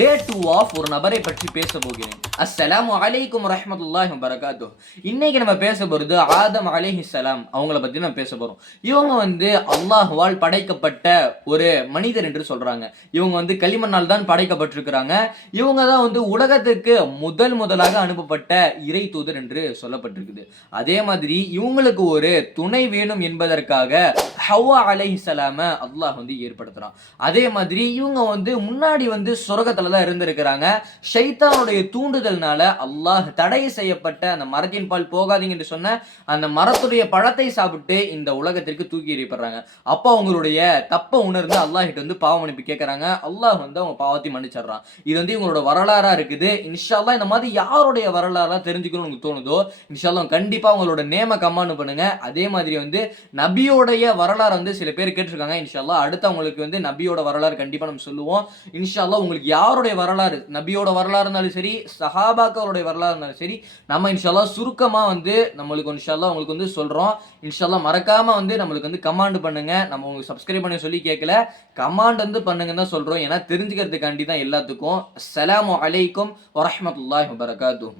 டே 2 of ஒரு நபரை பற்றி பேச போகிறேன். அஸ்ஸலாமு அலைக்கும் வரஹ்மத்துல்லாஹி வபரகாத்துஹ். இன்னைக்கு நம்ம பேச போறது ஆதம் அலைஹிஸ்ஸலாம் அவங்கள பத்தி நம்ம பேச போறோம். இவங்க அல்லாஹ்வால் படைக்கப்பட்ட ஒரு மனிதர் என்று சொல்றாங்க. இவங்க களிமண்ணால் தான் படைக்கப்பட்டிருக்கிறாங்க. இவங்க தான் உலகத்துக்கு முதலாக அனுப்பப்பட்ட இறை தூதர் என்று சொல்லப்பட்டிருக்குது. அதே மாதிரி இவங்களுக்கு ஒரு துணை வேணும் என்பதற்காக ஹவ்வா அலைஹிஸ்ஸலாம அல்லாஹ் ஏற்படுத்துறான். அதே மாதிரி இவங்க முன்னாடி சொர்க்கத்துல தான் இருந்திருக்கிறாங்க. ஷைத்தானுடைய தூண்டுதல்னால அல்லாஹ் தடை செய்யப்பட்ட அந்த மரத்தின் பால் போகாதீங்க என்று சொன்ன அந்த மரத்துடைய பழத்தை சாப்பிட்டு இந்த உலகத்திற்கு தூக்கி எறியப்படுறாங்க. அப்போ அவங்களுடைய தப்ப உணர்ந்து அல்லாஹ் கிட்ட பாவ மன்னிப்பு கேட்கறாங்க. அல்லாஹ் அவங்க பாவத்தை மன்னிச்சிடுறான். இது இவங்களோட வரலாறா இருக்குது. இன்ஷா அல்லாஹ் இந்த மாதிரி யாருடைய வரலாறா தெரிஞ்சுக்கணும்னு உங்களுக்கு தோணுதோ இன்ஷா அல்லாஹ் கண்டிப்பா உங்களோட நேம கமெண்ட் பண்ணுங்க. அதே மாதிரி நபியோடைய வரலாறு சில பேர் கேட்டிருக்காங்க. இன்ஷா அல்லாஹ் அடுத்து அவங்களுக்கு நபியோட வரலாறு கண்டிப்பா நம்ம சொல்லுவோம். இன்ஷா அல்லாஹ் உங்களுக்கு யாருடைய வரலாறு, நபியோட வரலாறு இருந்தாலும் சரி, சஹாபாக்களுடைய வரலாறு இருந்தாலும் சரி, நம்ம இன்ஷா அல்லாஹ் சுருக்கமா நம்மளுக்கு இன்ஷா அல்லாஹ் உங்களுக்கு சொல்றோம். இன்ஷா அல்லாஹ் மறக்காம நம்மளுக்கு கமாண்ட் பண்ணுங்க. நம்ம உங்களுக்கு சப்ஸ்கிரைப் பண்ணி சொல்லி கேட்கல, கமாண்ட் பண்ணுங்கன்னு தான் சொல்றோம். ஏன்னா தெரிஞ்சுக்கிறதுக்காண்டி தான் எல்லாத்துக்கும். அஸ்ஸலாமு அலைக்கும் வரஹ்மத்துல்லாஹி வபரகாத்துஹு.